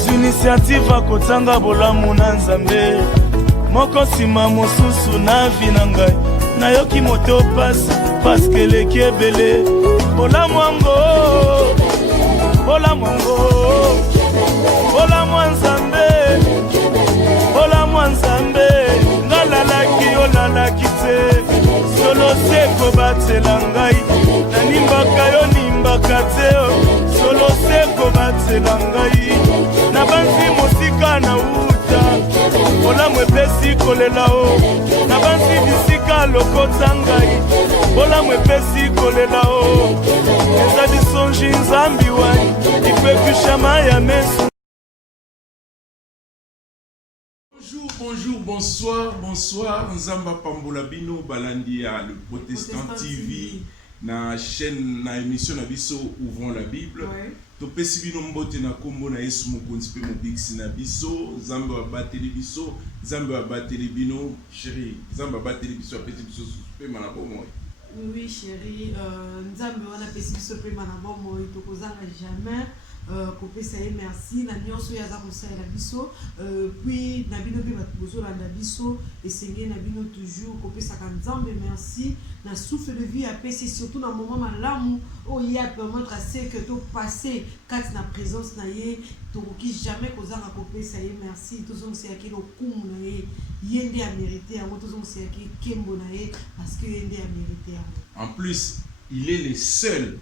nazwi initiative akotanga bolamu na nzambe moko nsima mosusu na vi na ngai nayoki moto pasi paske eleki ebele bolamu yango bolamu yango bolamu ya nzambe bolamu ya nzambe ngalalaki olalaki te solo se kobatela ngai nanimbaka yo nimbaka te solo se kobatela ngai nabanzi mosika na uta bolamu epesi kolela o nabanzi bisika lokota ngai bolamu epesi kolela o eza bisonji nzambi wani ipekushama ya mesu. Bonjour, bonsoir. Nzamba Pambola Bino Balandia, le Protestant TV, na chaîne, na émission na biso Ouvrons la Bible. To pesi bino mbote na kombo na Yesu mokonzi pe mobiksi na biso, Nzamba wa bateli biso, Nzamba wa bateli bino, chérie, Nzamba wa bateli biso apesi biso pe manabo moi. Oui chérie, Nzamba wana pesi biso pe manabo moi, to kozanga jamais. Kopesa ye merci na nyonso ya za kosala biso puis na bino pe batozo landa biso esenge na bino toujours kopesa ka Nzambe merci na souffle de vie apesi surtout na moment malamu o ya permettre à ce que to passer kat na présence na ye to ki jamais kozanga kopesa ye merci tozong se yaki lo kumu na ye yende a mérité yango tozong se yaki kembo na ye parce que yende a mérité yango. En plus, il est le seul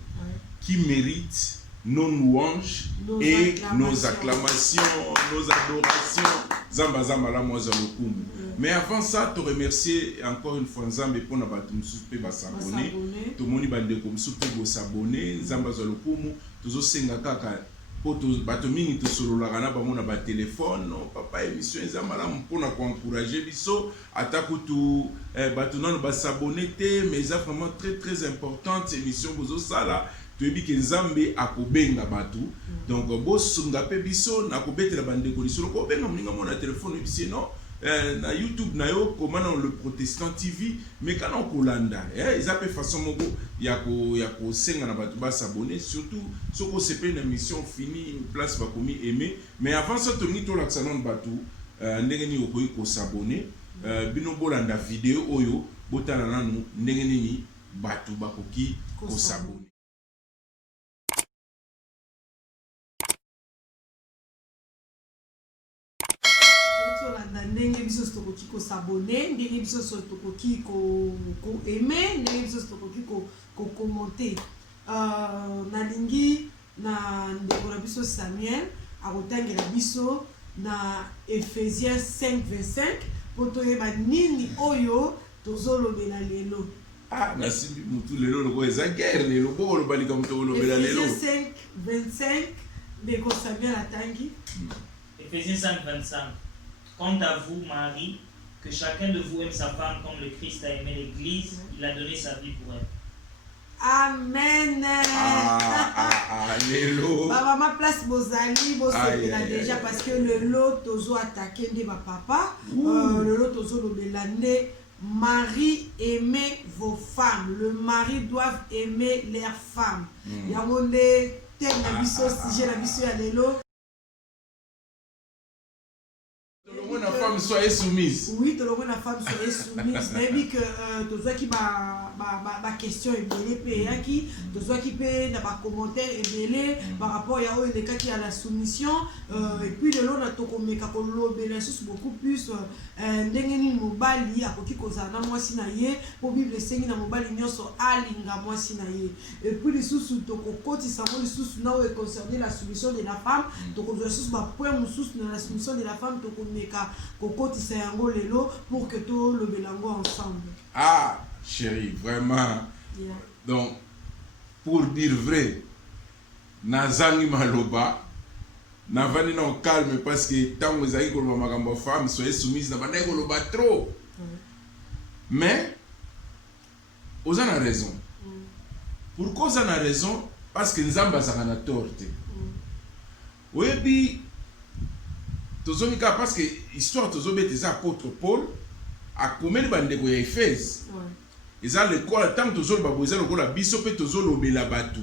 qui mérite nos louanges et nos acclamations, nos adorations. Zamba Zamba la moza lokumu. Mais avant ça, te remercier encore une fois Nzambe pour n'abattre m'soupe ba s'abonner. Tout le monde bande comme soupe go s'abonner. Zamba za lokumu. Tozo senga kaka. Poto bato mingi to solo la rana ba mona ba téléphone. Papa émission Nzamba la mpona ko encourager biso. Atako tu bato non ba s'abonner te. Mais ça vraiment très importante émission bozo sala. Tu dis que Nzambe akobenga batu donc boss ngape biso na kobetela bande ko lisolo ko benga mninga mona téléphone bisi non na YouTube na yo comment le Protestant TV mais kana kolanda ils appellent façon moko ya ko senga na batu ba s'abonner surtout soko sepe na mission fini place ba komi aimer mais avant ça toni to la salon batu ndenge ni okoyi ko s'abonner bino bolanda vidéo oyo botala nanu ndenge ni batu bakoki ko s'abonner. Ndenge biso tokoki ko s'abonner, ndenge biso tokoki ko aimer, ndenge biso tokoki ko commenter. Nalingi na ndeko na biso Samuel akotangela biso na Ephésiens 5:25 poto yeba nini oyo tozolobela lelo. Ah, nasimbi mutu lelo loko eza guerre lelo boko lobalika mutu lobela lelo. Ephésiens 5:25 ndeko Samuel atangi. Ephésiens 5:25. Quant à vous, Marie, que chacun de vous aime sa femme comme le Christ a aimé l'Église, il a donné sa vie pour elle. Amen. Alléluia. Baba ma place bozali bosepela déjà parce que le lot tozo attaqué de ma papa, le lot tozo lobelande. Marie, aimez vos femmes. Le mari doit aimer leurs femmes. Yangonde thème na biso sujet na biso ya lelo. La femme soit soumise. Oui, tout le monde la femme soit soumise. Mais que tout ça qui ma question est mêlée, puis qui tout ça qui peut n'a pas commentaire est mêlé par rapport à les cas qui a la soumission et puis le long na to comme ka lo belensus beaucoup plus ndengeni mobali akoki kozana mwasi na ye pour bible sengi na mobali nyonso alinga mwasi na ye et puis les sous to kokoti samo les sous na est concerné la soumission de la femme to ko sous ba point sous na la soumission de la femme to komeka kokoti sa yango lelo pour que to le belango ensemble. Ah chérie, vraiment. Yeah. Donc pour dire vrai, nazangi maloba navani na calme parce que tant vous avez koloba makambo femme soyez soumise na bana koloba trop. Mais vous avez raison. Pourquoi vous avez raison? Parce que Nzamba zakana torte. Oui, puis tozomika parce que histoire tozobete za apôtre Paul a commis le bande ko Éphèse. Ils ont l'école tant tozolo baboza lokola biso pe tozolo bela batu.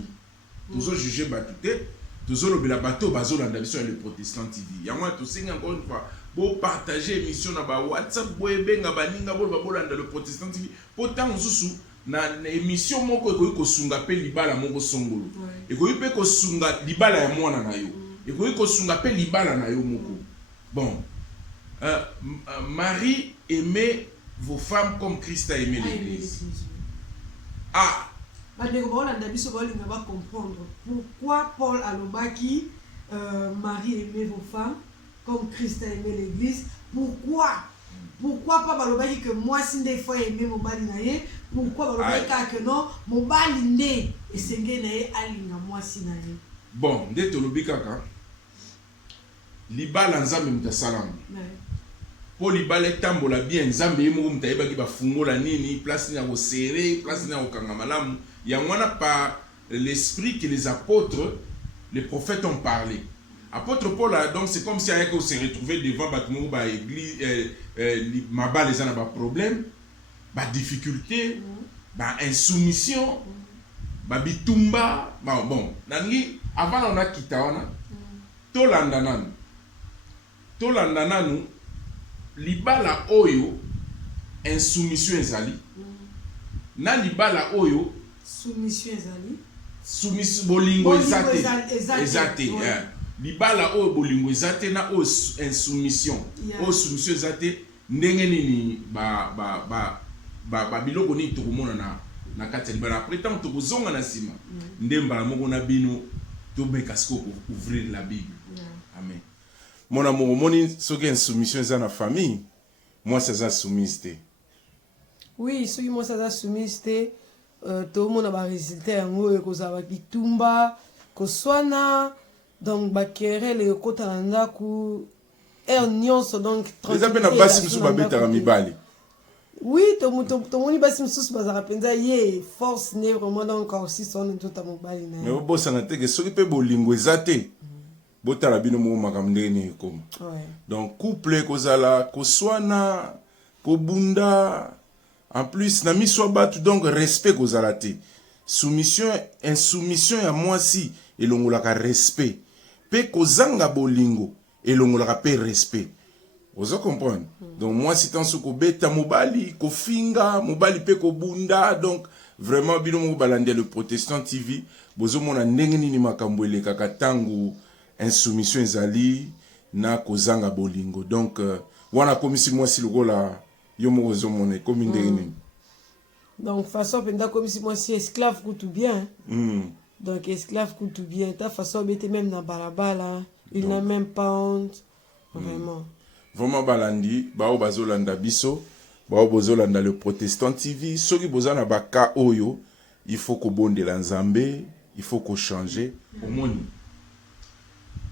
Tozo juger batu te. tozolobela bato bazolanda biso ya le protestant TV yango tosengi encore une fois bo partager émission na ba WhatsApp bo ebenga baninga bo babolanda le protestant TV po tango susu na émission moko ekoki kosunga pe libala moko songolo ekoki pe kosunga libala ya mwana na yo ekoki kosunga pe libala na yo moko. Bon, Marie aimait vos femmes comme Christ a aimé l'Église. Ah. Comprendre pourquoi Paul alobaki Marie aimait vos femmes comme Christ a aimé l'Église. Pourquoi pas balobaki que moi si des fois aimé mon bali naé, pourquoi balobaki que non mon bali ndé et sengé naé alinga moi si naé. Bon, dès to lobi kaka libala nzambe mutasalam. Po libala tambola bien nzambe yemo mutayeba ki bafungola nini place na ko serrer, place na ko kanga malamu. Yangwana par l'esprit que les apôtres, les prophètes ont parlé. Apôtre Paul, donc c'est comme si on s'est retrouvé devant l'église, ma balle les a un problème, ma difficulté, ma insoumission, ma bitumba, bon, nangi avant on a quitté on a tolandanan libala oyo insoumission ezali na libala oyo soumission ezali soumission bolingo ezate libala oyo bolingo ezate na o insoumission o soumission ezate ndenge nini ba biloko ni tokomona na kati ya libala après tant tokozonga na sima ndemba moko na bino to beka siko ouvrir la Bible. Amen. Mon amour moni soki insoumission eza na famille moi ça za soumise. Oui, soki moi ça za soumise tout le monde a ba résultat yango ekozaba bitumba koswana donc ba querelle ekota na ndaku nyonso donc eza pe na basi musu babetaka mibali. Oui, to moni basi musu bazaka penza ye force ne vraiment donc aussi son tout à mobali na. Mais bo sana te ke soki pe bolingo ezate botala bino mo makamde ni comme. Donc couple kozala koswana kobunda. En plus, na miswa batu donc respect kozalate. Soumission, insoumission ya moi si elongolaka respect. Pe kozanga bolingo elongolaka pe respect. Ozo comprendre? Donc moi si tant soko beta mobali ko finga, mobali pe ko bunda donc vraiment bino mo balande le protestant TV, bozo mona ndenge nini makambo elekaka tango insoumission ezali na kozanga bolingo. Donc wana komisi moi si lokola yomo ozomone comme ndenge. Donc façon penda comme si moi si esclave coûte bien. Donc esclave coûte bien. Ta façon bête même dans balabala, il n'a même pas honte. Vraiment. Vraiment balandi, bao bazolanda biso, bao bozolanda le protestant TV, soki bozana baka oyo, il faut ko bonde la nzambe, il faut ko changer au monde.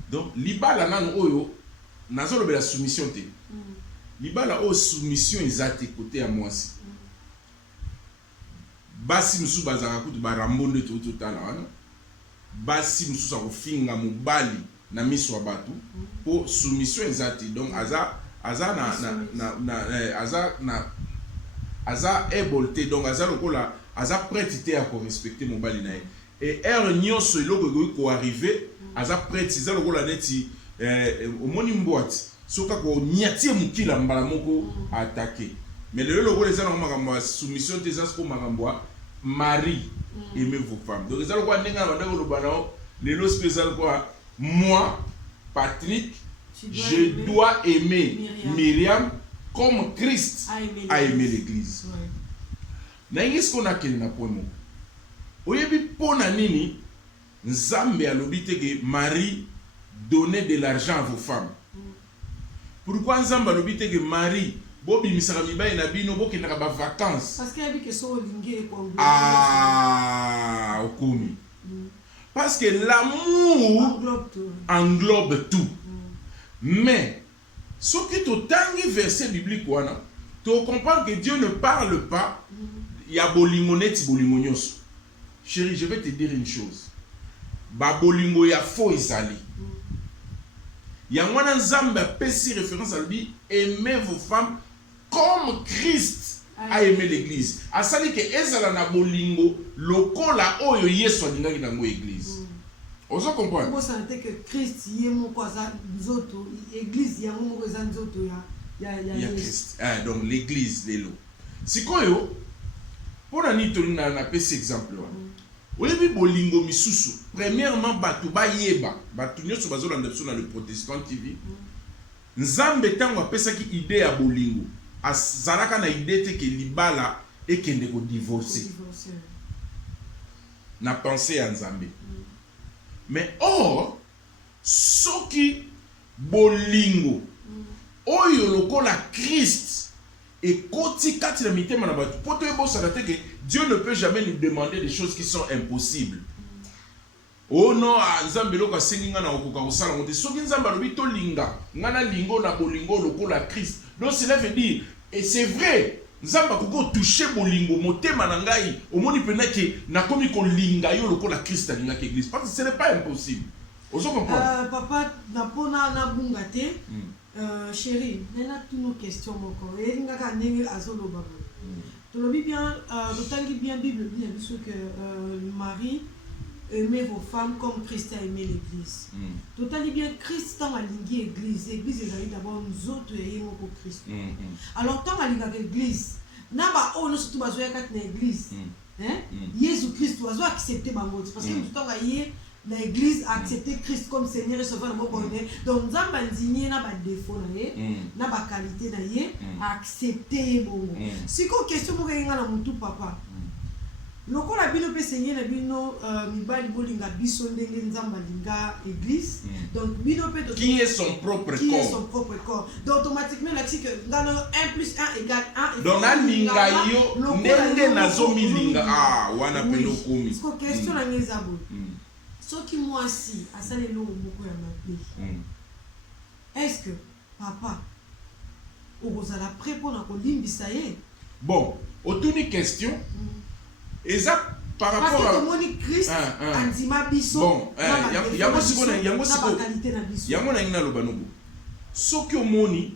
Donc libala nan oyo nazolo be la soumission te. Libala o soumission ezate côté à moi si. Basi musu bazaka kutu barambonde to tala wana. Basi musu sa kofinga mobali na miso batu po soumission ezate donc aza ebolte donc aza lokola aza prête te à respecter mobali na et er nyonso eloko ko arriver aza prête za lokola neti omoni mboati soka ko nyati mukila mbala moko attaquer mais le logo les gens makambo soumission des gens ko makambo mari aimez vos femmes donc les gens ko ndenga banda ko lobana les lots spécial quoi moi Patrick je dois aimer Myriam comme Christ a aimé l'église. Na ngis ko na kele na pono oyebi pona nini nzambe alobite ke Marie donnez de l'argent à vos femmes. Pourquoi nzambe alobite ke Marie bobi misaka mibali na bino bokendaka ba vacances parce qu'il y a que so lingue ko okomi parce que l'amour englobe tout. Mais ce qui te tangi verset biblique wana tu comprends que Dieu ne parle pas il y a bolingoneti bolingonyos. Chérie, je vais te dire une chose. Ba bolingo ya fo ezali. Yangwana nzambe pesi référence à lui, aimez vos femmes comme Christ a aimé l'église. Asali que ezala na bolingo lokola oyo Yesu alingaki nango église. Ozo comprendre. Comment ça n'était que Christ y est mon cosa nzoto, église y a mon cosa nzoto ya Christ. Ah donc l'église les lots. Sikoyo pour ani to na pesi exemple wa. Oyebi bolingo misusu. Premièrement batu ba yeba, batu nyoso bazolanda biso na le Protestant TV. Nzambe tango apesa ki idée ya bolingo. Azalaka na idée te ke libala ekende ko divorcer. Na pensée ya Nzambe. Mais or soki bolingo oyo lokola Christ et koti kati na mitema na batu poto ebo sakate que Dieu ne peut jamais nous demander des choses qui sont impossibles. Oh non, Nzambe loko asengi nga na okoka kosala ngote soki Nzambe alobi to linga ngana lingo na bolingo lokola Christ. Donc cela veut dire et c'est vrai Nzamba koko toucher bolingo motema na ngai omoni pena ke nakomi ko linga yo lokola Christ alinga ke église parce que ce n'est pas impossible. Ozo comprendre? Papa na pona na bunga te. Chérie, nena toutes nos questions moko. Et linga ka ndenge azolo babo. To lobi bien totangi bien Bible bien biso que Marie aimez vos femmes comme Christ a aimé l'église. Totangi bien Christ dans alingi église. Église est d'abord nous autres et moko Christ. Alors tant alinga église na ba ono surtout bazoya kat na église. Jésus Christ doit accepter bango parce que nous tant aye na église accepter Christ comme Seigneur et Sauveur moko né. Donc nzamba nzinye na ba défaut na ye, na ba qualité na ye, accepter bongo. Si ko question moko yenga na mutu papa. Lokola bino pe Seigneur na bino mibali bolinga biso ndenge nzamba linga église. Donc bino pe qui est son propre corps. Qui est son propre corps. Donc automatiquement là c'est que dans 1 plus 1 égale 1. Donc na linga yo ndenge nazomi linga wana pelo komi. Parce que question na ngezabo. Ce qui moi si à ça les lots beaucoup ya mabe. Est-ce que papa ozala prêt pour na kolimbisa ye? Bon, autour question exact par rapport à moni Christ anzima biso. Bon, yango siko yango na ngina lobanobo. Soki omoni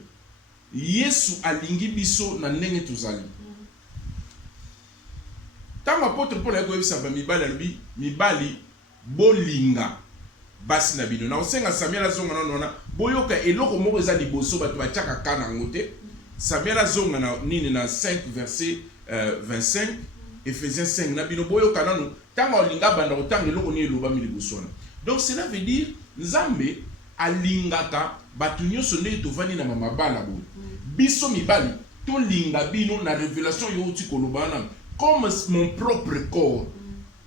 Yesu alingi biso na ndenge tozali. Tango apôtre Paul ayeko yebisa ba mibali bolinga basi na bino na osenga Samuel azonga na boyoka eloko moko eza liboso bato batiaka kana ngote. Samuel azonga na nini na 5 verset 25 Ephésiens 5 na bino boyoka nanu tanga olinga banda otanga eloko ni eloba mi liboso na. Donc cela veut dire Nzambe alingaka bato nyonso nde tovani na mabala bo. Biso mibali to linga bino na révélation yo uti koloba na comme mon propre corps.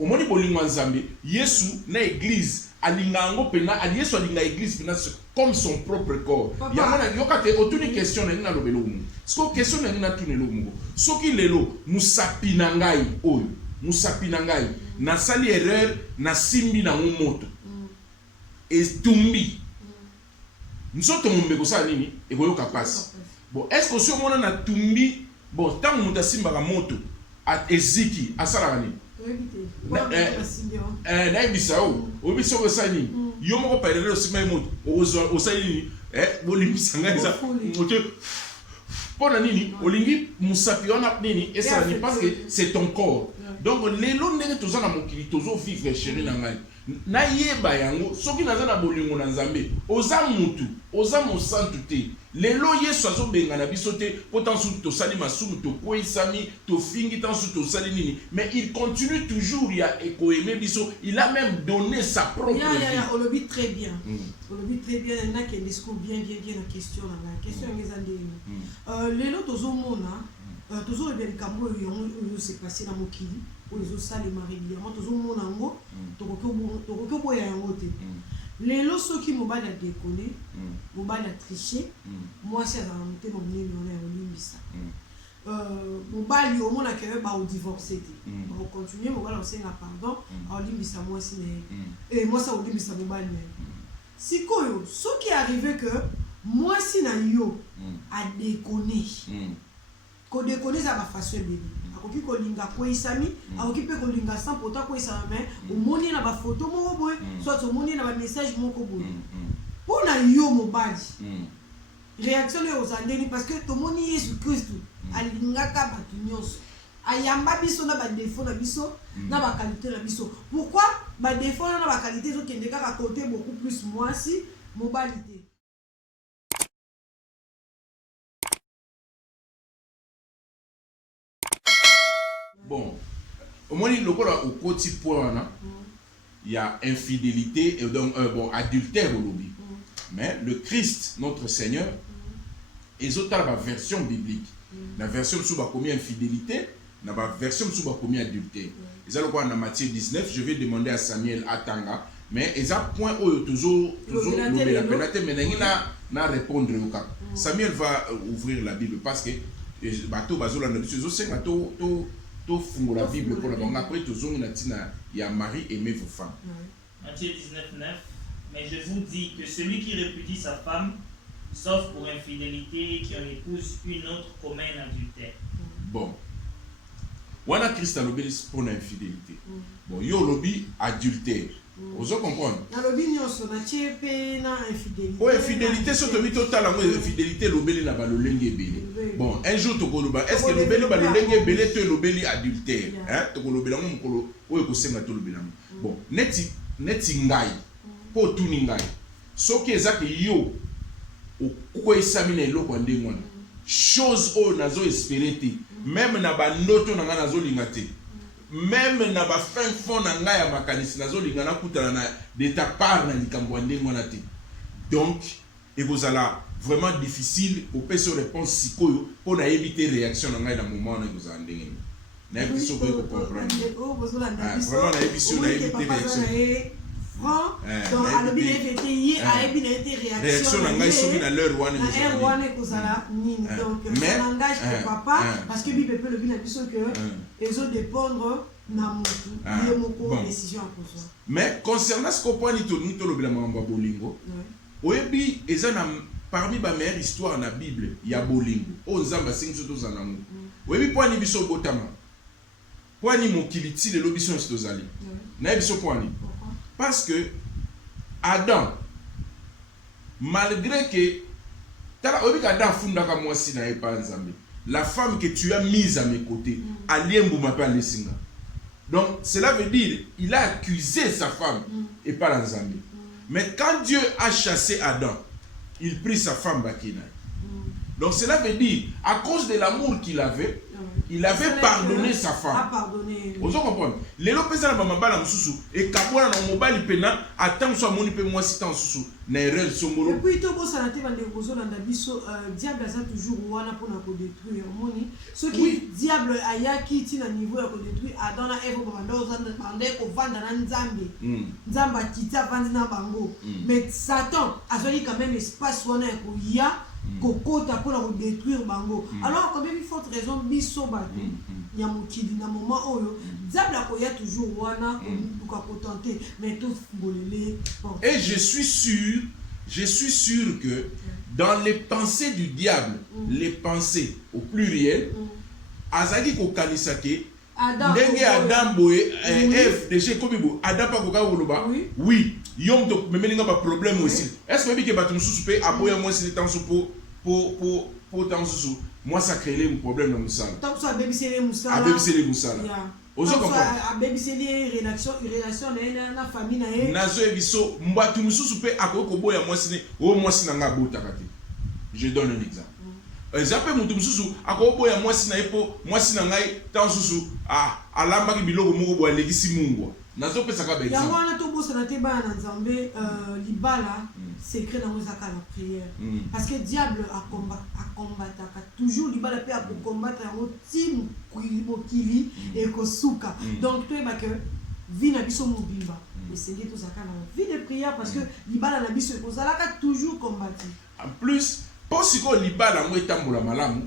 Omoni bolingo Nzambe Yesu na église alinga ngo pena Yesu alinga église pena comme son propre corps. Yamana yokate otuni question na lobelo mu. Siko question na tunelo mu. Soki lelo musapi na ngai oyo musapi na ngai na sali erreur na simbi na moto. Estumbi. Nsoto mombeko sa nini ekoyoka pasi. Bon est-ce que si on na tumbi bon tant muta simba ka moto at eziki asala nini? Na ibisao obiso ko sani yo moko parele osima moto osali bolimbisa ngaiza moto pona nini olingi musapi wana nini esa ni parce que c'est ton corps. Donc lelo ndenge tozana mokili tozo vivre chérie na ngai na yeba yango soki naza na bolingo na Nzambe oza mutu oza mosantu te lelo Yesu azobenga na biso te potensu to sali masumu to koisami to fingi tansu to sali nini mais il continue toujours ya ekoeme biso il a même donné sa propre vie. On le vit très bien. On le vit très bien na que discours bien la question là la question ngezande lelo tozomona toujours bien kambo yo c'est passé dans mokili ozo sali maribiamo tozomona ngo tokoko boya yango te. Lelo soki mobali a déconné, mobali a triché, moi c'est dans le thème on est olimbisa. Mobali au monde a qu'elle va au divorcer. On continue mobali on sait pardon, olimbisa moi si et moi ça olimbisa mobali. Si koyo, ce qui est arrivé que moi si na yo a déconné. Ko déconné ça va façon bébé. Akoki kolinga koisami akoki pe kolinga sans pourtant koisami mais omoni na ba photo moko boy soit omoni na ba message moko boy pour na yo mobali réaction les aux andeni parce que to moni Jésus Christ alinga ka batu nyonso ayamba biso na ba défaut na biso na ba qualité na biso pourquoi ba défaut na ba qualité zo kende kaka côté beaucoup plus mwasi mobalité. Bon, au moins le au côté point il y a infidélité et donc bon adultère au lobby. Mais le Christ, notre Seigneur, et autres la version biblique. La version sous combien infidélité, la version sous combien adultère. Et ça le quoi dans Matthieu 19, je vais demander à Samuel Atanga, mais ils ont point où toujours la pénalité, mais il n'a répondre au cas. Samuel va ouvrir la Bible parce que bateau bazo la nabisio c'est bateau to fungo la Bible pour la banque après toujours il y a Marie aimez vos femmes. Matthieu 19:9. Mais je vous dis que celui qui répudie sa femme, sauf pour infidélité, qui en épouse une autre, commet un adultère. Bon. Wana Christ a lobby pour l'infidélité. Bon, yo lobby adultère. Vous comprenez? Na lobby nyonso na tiepe na infidélité. Oh, infidélité surtout mi total la infidélité lobby na ba lolenge belé. Bon, un jour to koloba, est-ce que lobby ba lolenge belé to lobby adultère? Hein? To koloba ngo mukolo oyo ko senga to lobby. Bon, neti ngai. Po tuni ngai. Soki ezaki yo ko examiner eloko ndenge wana. Chose o nazo espérer te. Même na ba ndoto na nga nazo linga te. Même na ba fin fond na nga ya makanisi nazo linga na kutana na de ta part na likambo ndenge wana te. Donc ekozala vraiment difficile au peso réponse sikoyo pour na éviter réaction na nga na moment na ekozala ndenge. Na biso ko comprendre. Vraiment na biso na éviter réaction. Donc à l'objet FTI a été réaction à l'heure one kozala nini donc ça n'engage que papa parce que bible peut le bien biso que ils ont dépendre na mutu ile moko décision à cause. Mais concernant ce qu'on point ni to lobela mamba bolingo oyebi ezana parmi ba meilleure histoire na Bible ya bolingo o nzamba singso to zanango oyebi point ni biso botama point ni mokiliti le lobiso sto zali na biso point ni. Parce que Adam, malgré que la femme que tu as mise à mes côtés, donc cela veut dire il a accusé sa femme et pas l'Anzambi. Mais quand Dieu a chassé Adam, il prit sa femme Bakina. Donc cela veut dire à cause de l'amour qu'il avait, il avait pardonné sa femme. Vous comprenez? Les lopes na mabala mususu et kabona na mobali pena attend soit moni pe moi sitan susu na erreur somolo. Et puis to bo sanate bande kozo landa biso diable a toujours wana pour na ko détruire moni. Ce qui diable aya ki ti na niveau ya ko détruire Adam na Eve ko banda ozanda bande ko vanda na Nzambe. Nzamba kita vanda na bango. Mais Satan a fait quand même espace wana ko ya kokota pour la détruire bango. Alors quand même une forte raison biso batu ya mokili na moment oyo diable akoya toujours wana ko contenter mais tout bolele. Et je suis sûr que dans les pensées du diable, les pensées au pluriel azaki ko kanisake ndenge Adam boye Eve déjà comme bo Adam pa ko ka woloba oui yom to memelinga ba problème aussi. Est-ce que biki batu mususu pe aboya moi c'est temps pour temps sous moi ça crée un problème dans le musala. Tant que ça baby c'est les musala. A baby c'est les musala. Ozo comprendre. A baby c'est les relation na famille na e. Nazo ebiso mbatu mususu pe akoko boya moi c'est o moi c'est nga bota kati. Je donne un exemple. Exemple mutu mususu akoko boya moi c'est na epo moi c'est ngai temps sous alamba ki biloko moko boya legisi mungwa. Nazo pesa ka ba exemple. Ya wana to bosa na te ba na Nzambe libala secret dans la prière. Parce que le diable a combattu toujours libala pe a combattre en team kili et kosuka. Donc toi ba que vie na biso mobimba. Essayer tout ça kana vie de prière parce que libala na biso kozala ka toujours combattre. En plus Posiko libala ngo etambola malamu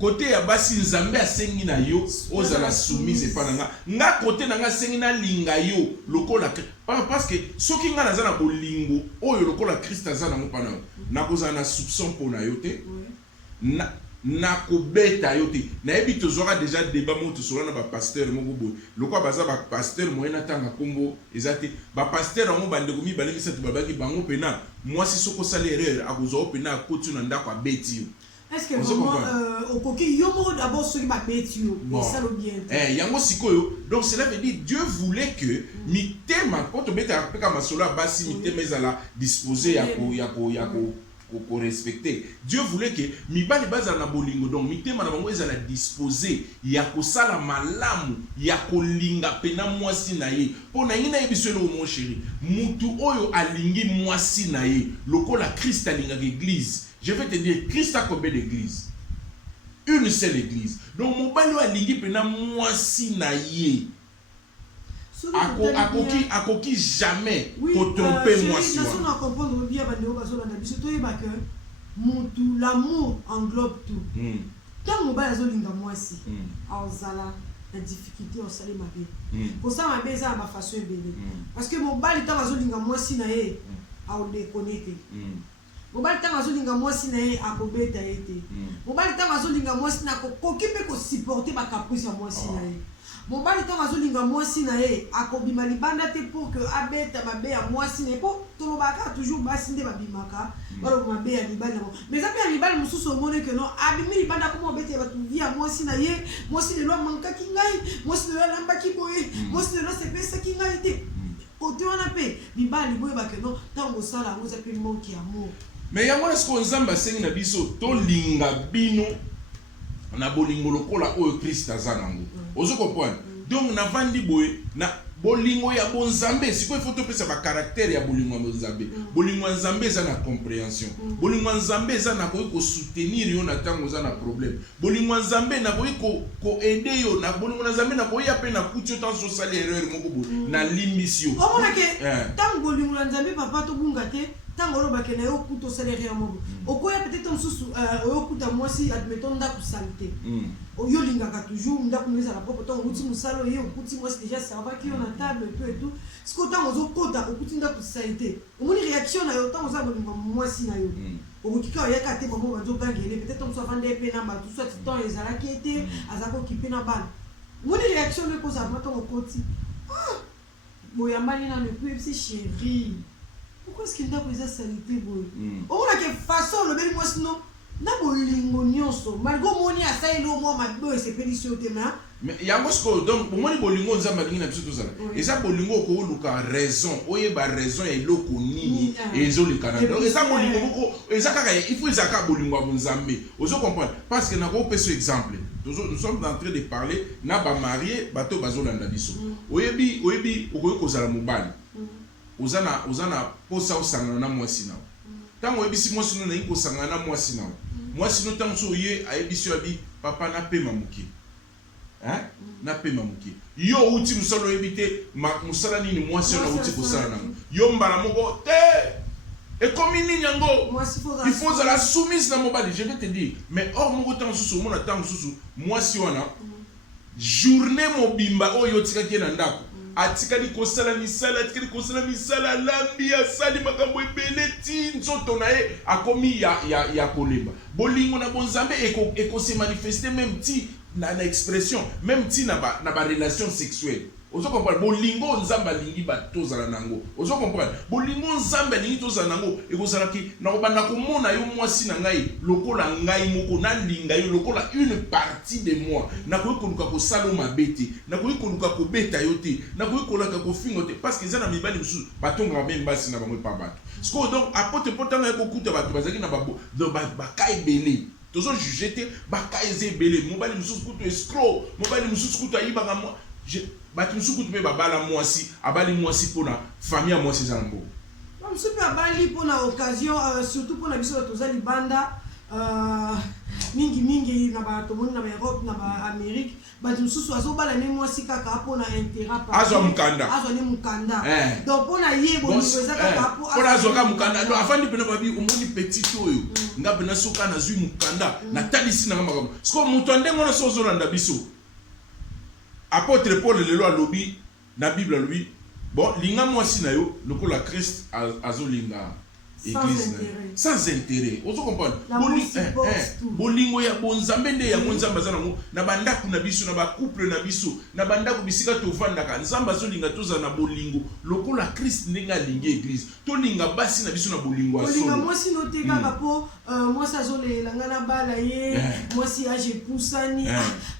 côté ya basi Nzambe asengi na yo ozala soumise pa nga nga côté na nga sengi na linga yo lokola parce que soki nga nazana bolingo oyo lokola Christ azana ngo pana na kozana na soupçon pona yo te na kobeta yo te na ebi tozora déjà débat mo to solana ba pasteur moko boy lokwa baza ba pasteur moyena tanga kombo ezate ba pasteur ngo bande komi baleki setu babaki bango pena moi si soko sala erreur akozo pena kotu na ndako abeti yo Est-ce que vraiment au coquille yomo d'abord ceux qui m'appellent mais ça le bien. Yango sikoyo. Donc cela veut dire Dieu voulait que mitema quand on met à masolo basi mitema ezala disposé ko respecter. Dieu voulait que mibali baza na bolingo donc mitema na bango ezala disposé ya ko sala malamu ya ko linga pena mwasi na ye. Pona ngina yebiselo mon chéri. Mutu oyo alingi mwasi na ye. Lokola Christ alinga l'église. Je vais te dire, Christ a combien d'églises? Une seule église. Donc, mon balo a lingui pena mwasi na ye. A coquille jamais pour tromper mwasi. L'amour englobe tout. Quand mon balo a linga mwasi, la difficulté au salut ma vie. Pour ça, ma belle, ma façon est belle. Parce que mon balo a linga mwasi na ye, a on déconnecté. Mobali tanga zolinga mwasi na ye akobeta ete. Mobali tanga zolinga mwasi na kokipe ko supporter ba caprice ya mwasi na ye. Mobali tanga zolinga mwasi na ye akobima libanda te pour que abeta mabe ya mwasi na po to baka toujours basi nde babimaka balo mabe ya libanda. Mais ça bien libanda mususu omone que non abimi libanda ko mobeta ba tu via mwasi na ye, mwasi le lo manka kingai, mwasi le lamba kiboye, mwasi le lo se pesa kingai te. Côté on a pe libali boye ba que non tango sala ngo za pe manki amour. Mais yango est-ce qu'on zamba sengi na biso to linga bino na bolingo lokola oyo Christ azanango. Ozo comprendre. Donc na vandi boye na bolingo ya bonzambe siko il faut to pesa ba caractère ya bolingo ya bonzambe. Bolingo ya nzambe za na compréhension. Bolingo ya nzambe za na ko soutenir yo na tango za na problème. Bolingo ya nzambe na ko aider yo na bolingo ya nzambe na ko ya pe na kuti tant so sali erreur moko bo na limission. O mona ke tango bolingo ya nzambe papa to bunga te. Tango loba ke na yo kuto salaire ya mobo okoya peut-être mususu oyo kuta mwasi admettons nda ku santé oyo lingaka toujours nda ku meza la propre tango uti musalo ye okuti mwasi déjà ça va ki on a table et tout ce que tango zo kota okuti nda ku santé omoni réaction na yo tango za bolinga mwasi na yo okika ya kate bomo bazo gangele peut-être on soit vendre pe na ba tout soit temps ezala ki était azako kipe na bana omoni réaction de cause avant tango koti boya mali na ne plus c'est chérie. Pourquoi est-ce qu'il n'a pas salité boy? On a que façon le bel moi sinon na bolingo nyonso malgré moni asa ilo mo mabo c'est pénition tema. Mais il y a mosco donc pour moi bolingo nzamba lingi na biso to sala. Et ça bolingo ko luka raison, oye ba raison et loko nini et zo le Canada. Donc ça bolingo ko ezaka il faut ezaka bolingo abunzambe. Ozo comprendre parce que na ko peso exemple. Nous sommes en train de parler na ba marié bato bazolanda biso. Oyebi okoyo kozala mobali. Ozana posa osangana na mwasi na. Tango ebisi mwasi no na yiko sangana na mwasi na. Mwasi no tango so ye ayebisi abi papa na pema muki. Na pema muki. Yo uti musalo yebite musala nini mwasi na uti kosala na. Yo mbala moko te. Et comme il nyango, il faut la soumise na mobali, je vais te dire. Mais or mon temps sous mon temps sous mwasi wana journée mobimba oyo tika ke na ndako. Atikali kosala misala lambi asali makambo ebele ti nzoto na ye akomi ya kolemba bolingo na bonzambe eko se manifester même ti na expression même ti na ba relation sexuelle. Ozo comprendre bolingo nzamba lingi ba tozala nango. Ozo comprendre bolingo nzamba lingi tozala nango ekozala ki na kobanda komona yo mwasi na ngai lokola ngai moko na linga yo lokola une partie de moi na koyikoluka ko salo mabete na koyikoluka ko beta yo te na koyikoluka ko fingo te parce que zana mibali musu batonga ba mbasi na bango pa bato. Sko donc apote potanga ko kuta bato bazaki na babo donc ba kai belé tozo juger te ba kai zebele mobali musu kuto escroc mobali musu kuto ayibanga moi batu musuku tupe babala mwasi abali mwasi pona famille mwasi zambo musuku abali pona occasion surtout pona biso tozali banda mingi na ba tomoni na ba Europe na ba Amérique batu mususu azobala ne mwasi kaka pona intérêt pa azo mukanda donc pona yebo niweza kaka pona azo ka mukanda donc afandi pena babi omoni petit oyo ngabe na soka na zui mukanda na talisi na ngamba sko muto ndengo na sozo landa biso. Apôtre Paul lelo alobi na Bible alobi bon linga mwasi na yo lokola Christ azolinga sans intérêt. Vous comprenez? Bolingo ya bonzambe nde ya bonzamba za nango na bandako na biso na ba couple na biso na bandako bisika to vandaka nzamba zo linga toza na bolingo lokola Christ ndinga lingi église to linga basi na biso na bolingo aso. Bolinga moi si noté kaka po moi ça zo le langa na bala ye moi si age poussani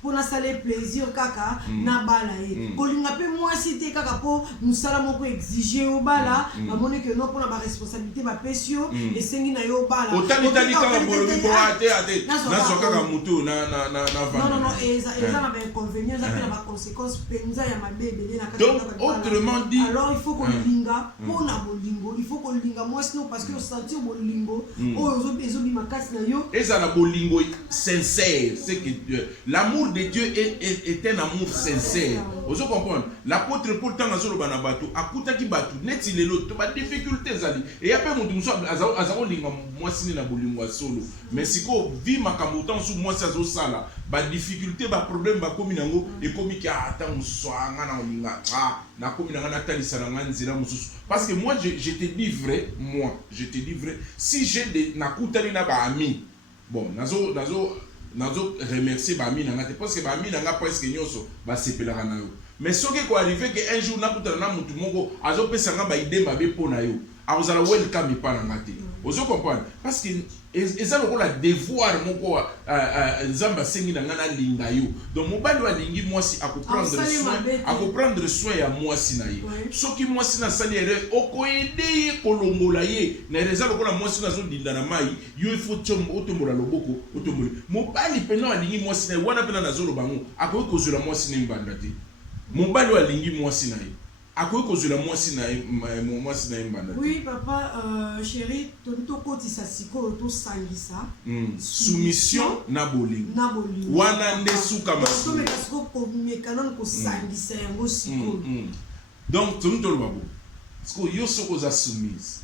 pour na sale plaisir kaka na bala ye. Bolinga pe moi si te kaka po musala moko exiger au bala ba moni que non pour na ba responsabilité ba pesio et sengi na yo bala. Otali kaka bolingo ko ate na soka ka mutu na non eza na ba inconvénients ça fait na ba conséquences penza ya mabebe na kaka. Donc autrement dit alors il faut qu'on linga pour na bolingo il faut qu'on linga moi sinon parce que sentir bolingo ozo bimakasi na yo eza na bolingo sincère c'est que l'amour de Dieu est un amour sincère. Vous comprenez? L'apôtre Paul tant azolo bana bato akutaki bato neti lelo to ba difficulté zali et ya pe mutu muso azalo linga mwasi na bolingo solo mais siko vi makambo tant sous mwasi azo sala ba difficulté ba problème ba komi nango e komi ki ata muswanga na linga na komi nanga na talisa na nzira mususu parce que moi je te dis vrai si j'ai des nakutani na ba ami bon nazo remercier ba ami nanga te parce que ba ami nanga presque nyoso ba sepelaka na yo mais ce qui est arrivé que un jour nakutana na mutu moko azo pesa nga ba idée mabe pona yo azala welcome pa na ngate ozo comprendre parce que eza lokola devoir moko nzamba sengi na ngana linga yo donc mobali wa lingi mwasi prendre soin ya mwasi na ye soki mwasi na sali ere okoyede ye kolongola ye na eza lokola mwasi na zo dinda na mai yo il faut otombola loboko otomboli mobali pena wa lingi mwasi na ye wana pena na zolo bango akoyi kozula mwasi na mbanda te mobali wa lingi mwasi na ye akoyi kozula mwasi na mbanda. Oui papa chéri to kotisa siko to sangisa soumission na bolingo wana nde suka masu to meka siko ko mekana ko sangisa yango siko donc tonto lo babo siko yo soko za soumise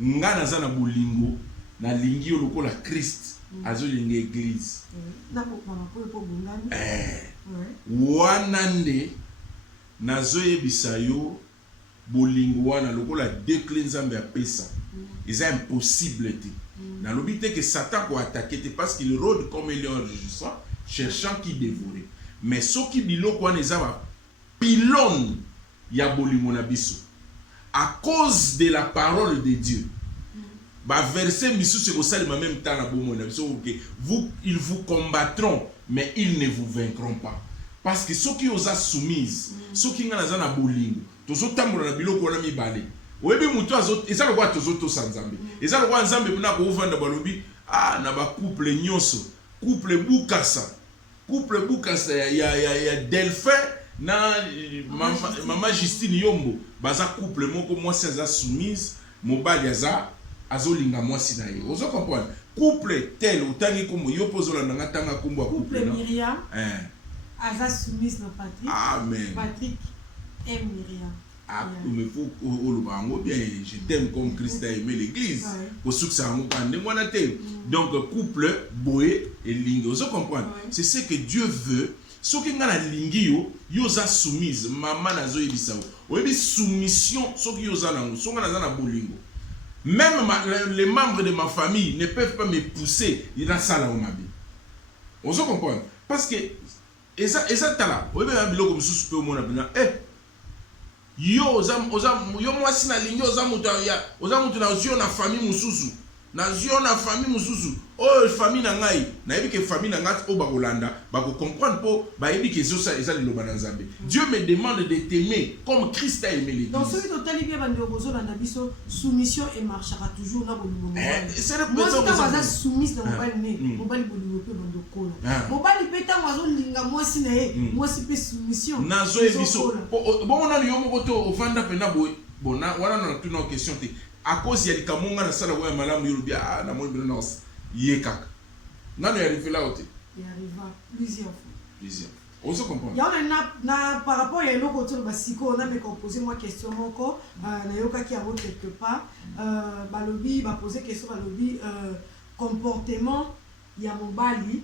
ngana za na bolingo na lingi yo lokola Christ azo lingi église na ko mama po bungani wana nde nazoyebisa yo bolingo wana lokola déclin nzambe ya pesa eza impossible te nalobi te que Satan ko attaquer te parce qu'il rôde comme un lion rugissant cherchant qui dévorer mais soki biloko wana eza ba pylône ya bolingo na biso à cause de la parole de Dieu ba verset misusu ko salima même temps na bomo na biso que ils vous combattront mais ils ne vous vaincront pas. Parce que ceux qui osent soumise, ceux qui ngana zana bolingo, tozo tambola na biloko wana mibale. Oyebi mutu azo eza lokwa tozo to sanzambe. Eza lokwa nzambe muna ko uvanda balobi na ba couple nyonso, couple bukasa ya Delphin na mama Justine Yombo, baza couple moko mwasi aza soumise, mobali azolinga mwasi na ye. Ozo comprendre? Couple tel utangi kombo yo pozola na ngatanga kombo couple Myriam. Aza soumise na Patrick. Amen. Patrick aime Myriam. Mais faut bien, je t'aime comme Christ a aimé l'église. Pour ceux qui sont donc couple boé et lingi. Vous comprenez? C'est ce que Dieu veut. Ceux qui ont la lingi yo za soumise, maman na zo yebisa. Oyebi soumission ceux qui ont na so ngana na bolingo. Même les membres de ma famille ne peuvent pas me pousser dans ça là au mabi. Vous comprenez? Parce que eza tala oyebi na biloko mususu pe omona bina yo yo mwasi na lingi oza mutu na zio na famille mususu oh famille na ngai na yebi ke famille na ngai o bakolanda bako comprendre po ba yebi ke ça eza liloba na Nzambe. Dieu me demande de t'aimer comme Christ a aimé l'église. Donc celui totali bien bande bozo na biso soumission et marchera toujours na bolingo. C'est le moi quand baza soumise na mobali ne mobali bolingo pe bando kola mobali pe ta wazo linga mwasi na ye mwasi pe soumission nazo ebiso bon on a yo moko to ofanda pe na boy bona wana na tout nos questions te à cause ya likamonga na sala wa malamu yulubi na mo bino nos yekaka nano ya arrivé là ote il arriva plusieurs fois on se comprend ya na par rapport à eloko to basiko on a me composé moi question moko na yoka ki avo quelque part balobi ba poser question balobi comportement ya mobali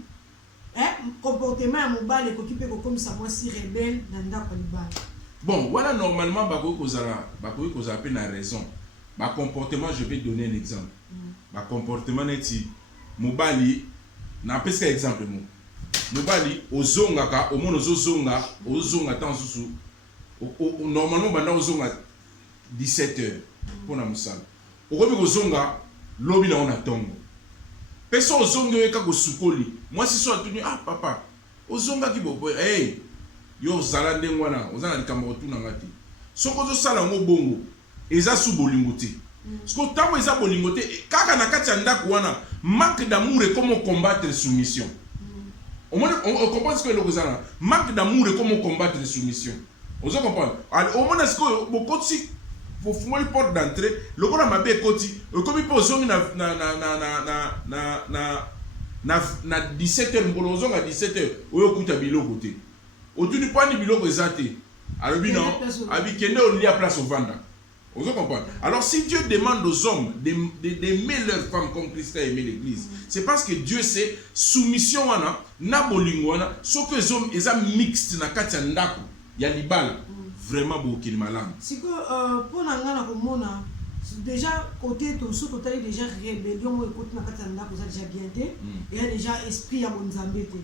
comportement ya mobali ko kipe ko comme ça moi si rebelle na ndako libala. Bon voilà normalement bakoki kozala pe na raison Ma comportement, je vais donner un exemple. Ma comportement neti mobali na peska exemple mo. Mobali ozonga ka au moins ozonga tant susu. Normalement banda ozonga 17h pour na musala. Okobi kozonga lobi na ona tongo. Peso ozonga eka ko sukoli. Moi si so atuni ah papa ozonga ki bobo hey yo zala ndengwana ozana likambo tuna ngati. Soko zo sala ngo bongo eza su bolingo te. Parce que tant eza bolingo te kaka na kati ya ndako wana manque d'amour et comment combattre soumission. On comprend ce que le gouvernement manque d'amour et comment combattre soumission. On se comprend. Au moins est-ce que beaucoup si faut fumer les portes d'entrée, le gars m'a bien côté, comme il peut zonger na 17h mbolo zonga 17h oyo kuta biloko te. Otuni pani biloko ezate. Alors bi non, abi kende on lia place au vanda. On se comprend. Alors si Dieu demande aux hommes d'aimer leurs femmes comme Christ a aimé l'église, c'est parce que Dieu sait soumission wana na bolingo wana ce que les hommes ils ont mixte na kati ndako ya libala vraiment beaucoup de malade. Si que pour nangana komona déjà côté tout ce total déjà rébellion et côté na kati ndako ça déjà bien té et il y a déjà esprit ya bonzambe té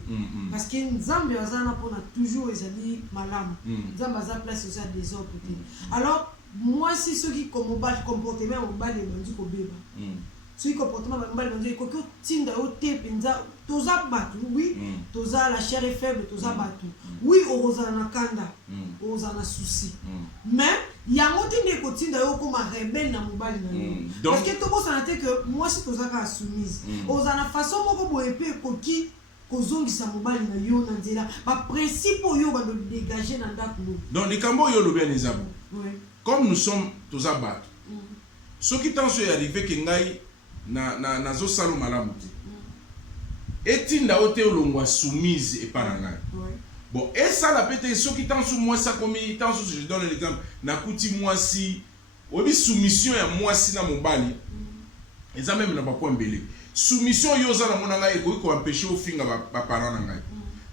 parce que nzambe azana pona toujours ezali malamu nzambe aza place ça des autres té. Alors moi si ceux qui comme comportement au bal et bandi ko beba ceux qui comportement bal bandi ko tinda o te penza toza batu oui toza la chair est faible toza batu oui oza na kanda oza na souci mais yango tinde ko tinda yo comme rebelle na mobali na yo parce que to ko sanate que moi si toza ka soumise oza na façon moko bo epé ko ki kozongisa mobali na yo na nzela ba principe yo ba de dégager na ndako. Donc les cambo yo lo bien les amis. Oui. Comme nous sommes tous abattus, ce qui t'en est arrivé que ngai na zo salo malamu te. Etinda ote olongwa soumise et pas ngai. Bon, et ça la peut-être ce qui t'en sous moi ça comme il t'en sous je donne l'exemple na kuti moi si obi soumission ya moi si na mobali. Et ça même na ba point belé. Soumission yo za na mona ngai ko empêcher au finga ba parents ngai.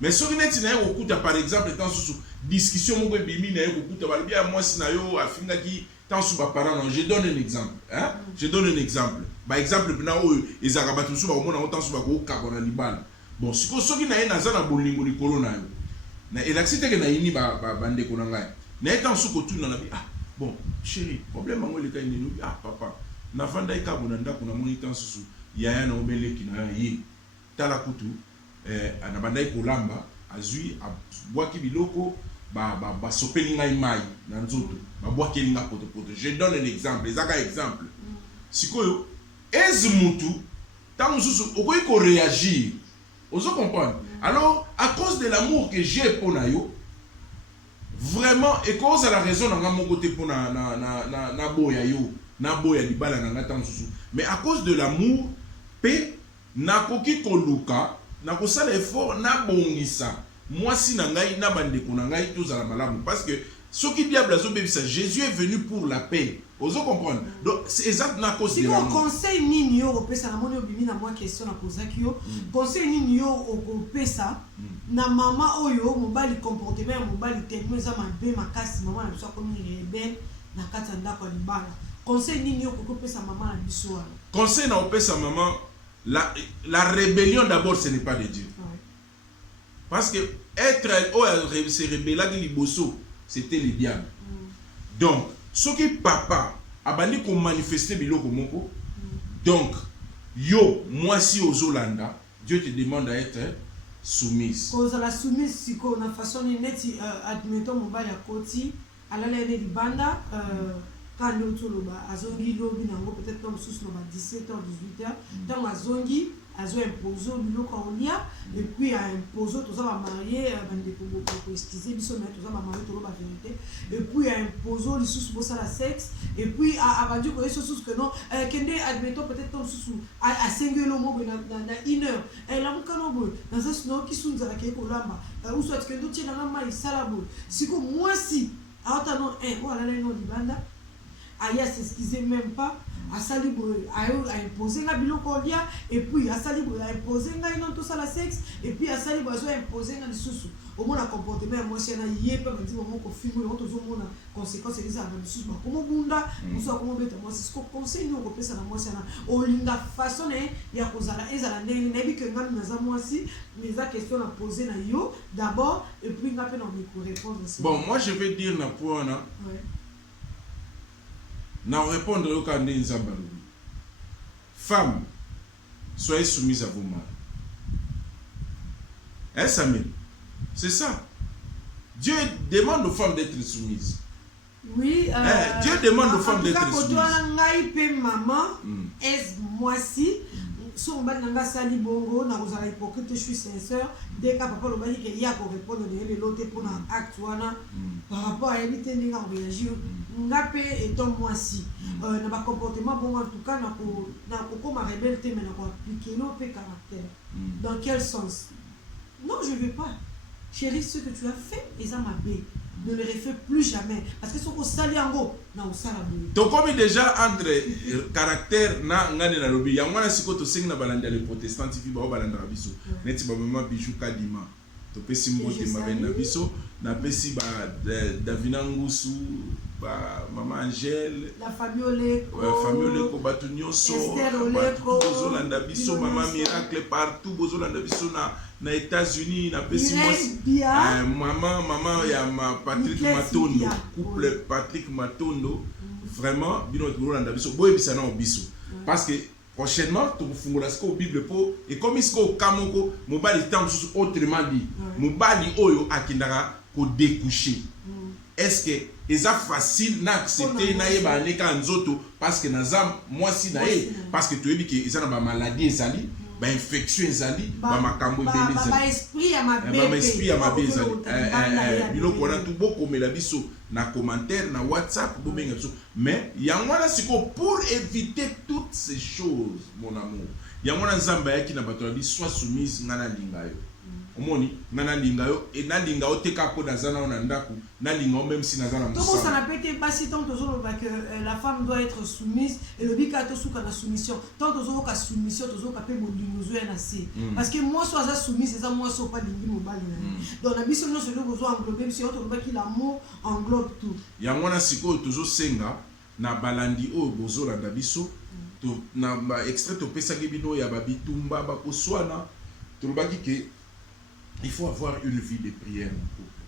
Mais ce qui n'est pas okuta par exemple tant sous discussion mo bimi na okuta ba bien moi si na yo afinga ki tant sous ba parents non je donne un exemple hein je donne un exemple par exemple na o ezaka batu sous ba mona tant sous ba ko ka na libala bon ce qui na na za na bolingo likolo na yo na elaxite ke na yini ba bande ko na ngai na tant sous ko tuna na bi ah bon chérie problème ngo le ka ni ah papa na vanda ika bona ndako na moni tant sous yaya na obeleki na yi tala kutu na bandai kolamba azui abwaki biloko ba sopeli ngai mai na nzoto ba bwaki linga poto. Je donne un exemple ezaka exemple sikoyo ezmutu tant susu okoyi ko réagir ozo comprendre alors à cause de l'amour que j'ai pour na yo vraiment et cause à la raison na mon côté pour na boya yo na boya libala na tant susu mais à cause de l'amour pe na koki koluka na kosala effort na bongisa moi si na ngai na bandeko na ngai tozala malamu parce que ce qui diable azo bebisa Jésus est venu pour la paix ozo comprendre donc c'est exact na cause de l'amour. Si conseil nini yo opesa na moni obimi na moi question na kozaki yo conseil nini yo okopesa na mama oyo mobali comportement mobali tellement za mabe makasi mama na biso comme rebelle na kati ndako libala conseil nini yo okopesa mama na biso wana conseil na opesa mama la rébellion d'abord ce n'est pas de Dieu. Parce que être se rebeller liboso c'était le diable. Donc ce qui papa a bandi ko manifester biloko moko. Donc yo moi si aux Olanda Dieu te demande à être soumise. Cause la soumise si ko na façon ni neti admettons mobali akoti alala ne libanda quand l'autre a zongi lobi nango peut-être comme sous no 17h 18h dans la zongi azo imposer biloko olia et puis a imposer tout ça va marier bande ko excuser biso mais tout ça va marier tout la vérité et puis a imposer les sous pour ça la sexe et puis a va dire que les sous que non kende admettons peut-être comme sous a singulo mo na 1 heure et là mukano bo dans ça sino qui sunza la ke ko lamba ou soit que d'autres na mai salabo siko moi si ata non voilà les non libanda aya s'excuser même pas asali boye a imposer nga biloko olia et puis asali boye a imposer nga non tout ça la sexe et puis asali boye a imposer nga lisusu au moins comportement ya mwasi na ye pe bandi mo ko filmer on tozo mona conséquences des armes lisusu ba komo bunda muso komo beta mwasi ko conseil no ko pesa na mwasi na olinga façon ya kozala ezala ndenge na bi que nga na za mwasi mais la question à poser na yo d'abord et puis nga pe na me répondre. Bon, moi je vais dire na point na na répondre au cas de Nzambalu. Femme, soyez soumise à vos maris. Hein, Samuel? C'est ça. Dieu demande aux femmes d'être soumises. Oui, Dieu demande aux femmes d'être soumises. Maman, est-moi si son bas nanga sali bongo na kozala hypocrite, je suis sincère dès que papa le bani que ya ko répondre de l'autre pour na acte wana par rapport à éviter de réagir ngape étant moi si na ba comportement bon en tout cas na ko ma rebelle mais na ko appliquer no pe caractère. Dans quel sens? Non, je veux pas. Chérie, ce que tu as fait, et ça m'a bé. Ne le refais plus jamais. Parce que ce qu'on sali en gros, non, on sali en gros. Donc, comme déjà entre caractère, na ngane na lobi, ya mwana siko to sing na balanda les protestants, tifi ba balanda biso. Neti ba mama bijou kadima. To pesi mbote maben na biso, na pesi ba Davina Ngusu, ba mama Angèle, la famille Oleko, batu nyonso, Esther Oleko, bozolanda biso, mama Miracle partout, bozolanda biso na États-Unis, na pesi maman ya Patrick Matondo, couple Patrick Matondo, vraiment bino bozolanda biso, boye bisana biso, parce que prochainement tu fungola sko Bible po et comme isko kamoko mobali temps autrement dit mobali oyo akindaka ko découcher. Est-ce que c'est facile d'accepter na yeba neka nzoto parce que nazam moi si na ye parce que tu dis que ça na ba maladie ezali ba infection ezali ba makambo ebele ezali ba esprit ya mabe ezali biloko wana tu boko mela biso na commentaire na WhatsApp bo benga biso mais yangwana siko pour éviter toutes ces choses mon amour yangwana nzamba yaki na bato bi soit soumise ngana lingayo omoni ngana lingayo et na lingao teka ko nazana na ndaku na lingao même si nazana musala. Donc ça n'a pas été pas si tant que la femme doit être soumise et le bika to souka na soumission tant tozo ka soumission tozo ka pe molingozo ya na se parce que moi soit soumise c'est ça moi soit pas lingi mobali donc na biso no se le gozo englober biso to baki l'amour englobe tout yangwana siko tozo senga na balandi o bozo la biso to na extrait to pesa gebino ya babitumba ba koswana to baki ke il faut avoir une vie de prière.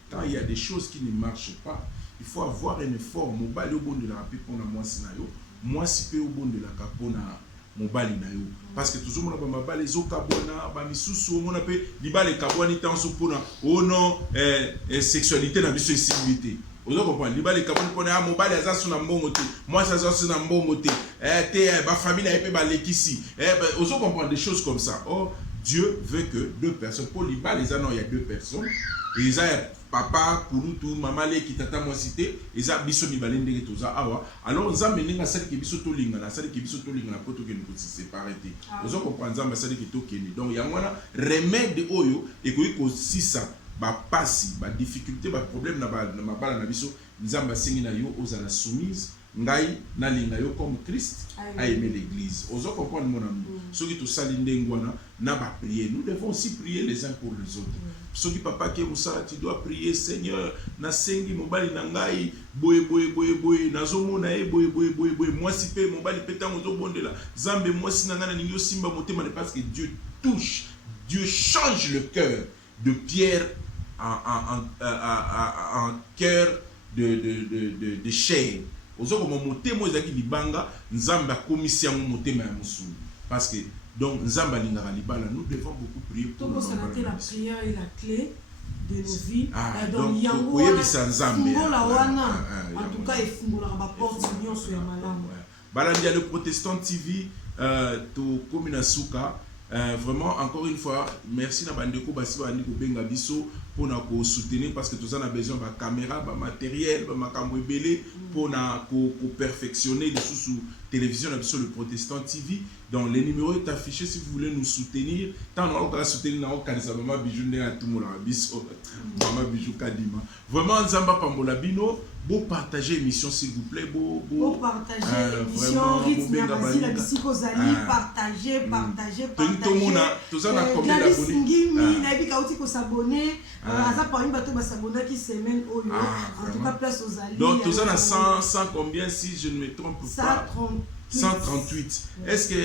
Quand il y a des choses qui ne marchent pas, il faut avoir un effort. Mobali au bon de la rapide pour la moi sinayo, moi si peu au bon de la capona mobali nayo. Parce que toujours mon abamba les okabona, ba misusu mon appel libale kaboni tanso pona. Oh non, sexualité na biso sexualité. Vous comprenez? Libale kaboni pona mobali azasu na mbongo te. Moi ça azasu na mbongo te. Ba famille na epé ba lekisi. Vous comprenez des choses comme ça. Oh Dieu veut que deux personnes, pour les bas, les anneaux, il y a deux personnes. Et ils ont papa, Kouroutou, maman, qui tata moi cité, ils ont biso mibalende et tout ça. Alors, ils ont mené à celle qui est biso tolinga, à celle qui est biso tolinga, pour tout que nous puissions se séparer. Vous comprenez ça, celle qui est tolinga. Donc, il y a un remède de oyo, et que si ça, bah, passe, bah, difficulté, bah, problème, na bala na biso, ils ont basé na yo, aux à la soumise. Ngai na linga yo comme Christ a aimé l'église. Ozo comprendre mon amour. Ceux qui tout salinde ngwana na ba prier. Nous devons aussi prier les uns pour les autres. Ceux qui papa qui musala tu dois prier Seigneur na sengi mobali na ngai boye nazomo na e boye moi si pe mobali peta mozo bondela zambe moi si nanga na ninyo simba motema parce que Dieu touche, Dieu change le cœur de Pierre en cœur de chair. Parce que donc nous devons beaucoup prier pour nous. La prière est la clé de nos vies. Donc en tout cas, il faut la porte le Protestant TV, vraiment encore une fois, merci na bandeko basi ba ndiko benga biso pour nous soutenir parce que tout ça on a besoin de caméra, de matériel, de makambo belé pour perfectionner les sous télévision sur le Protestant TV. Donc les numéros est affiché si vous voulez nous soutenir. Tant on va soutenir dans le maman bijou né à tout le monde maman bijou kadima. Vraiment Nzamba Pambola Bino, beau partager l'émission s'il vous plaît, beau partager l'émission rythme ya mazila bisiko zali partager tout ça on a combien d'abonnés ngimi na bi kauti ko s'abonner aza parmi bato ba s'abonner qui semaine oyo en tout cas place aux alliés. Donc tout ça on a 100 combien si je ne me trompe pas 138. Est-ce que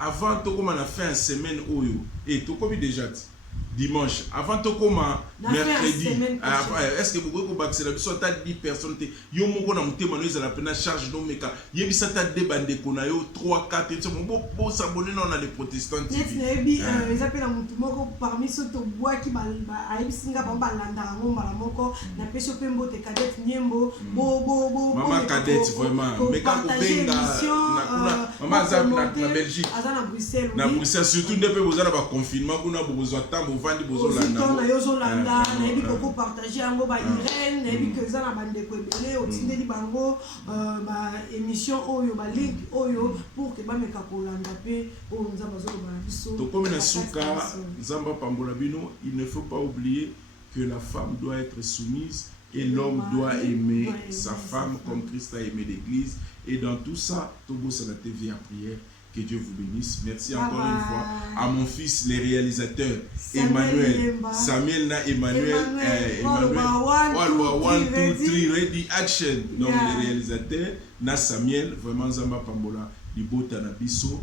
avant tout comme on a fait une semaine oyo et tout comme déjà dimanche avant tout comme mercredi est-ce que vous pouvez baxer la soit 10 personnes yo moko na mutema no ezala pena charge no meka yebisa ta débande kona yo 3 4 et bon s'abonner on a les protestants TV nebi ils appellent mutu moko parmi ceux to bois qui ba ayibisinga ba balanda ngomba la moko na peso pembo te cadette nyembo bo maman cadette vraiment meka ko benga na maman azab na Belgique azana Bruxelles na Bruxelles surtout depuis vous avez ba confinement kuna besoin temps vandi bozolanda na yozolanda na yebi koko partager yango ba Irène na yebi que za na bande ko ebele otindeli bango ba émission oyo ba link oyo pour que ba meka kolanda pe o nzamba zo ba biso to comme na suka Nzamba Pambola Bino. Il ne faut pas oublier que la femme doit être soumise et l'homme doit aimer sa femme comme Christ a aimé l'église. Et dans tout ça Togo c'est la TV à prière. Que Dieu vous bénisse. Merci encore une fois à mon fils, les réalisateurs, Samuel na Emmanuel, One, two, three, ready, action. Donc les réalisateurs, na Samuel, vraiment Nzamba Pambola, Libota na Biso,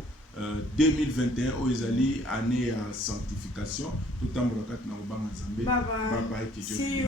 2021, Oezali, année à sanctification, tout en na Obama Zambé. Bye bye, que Dieu vous bénisse.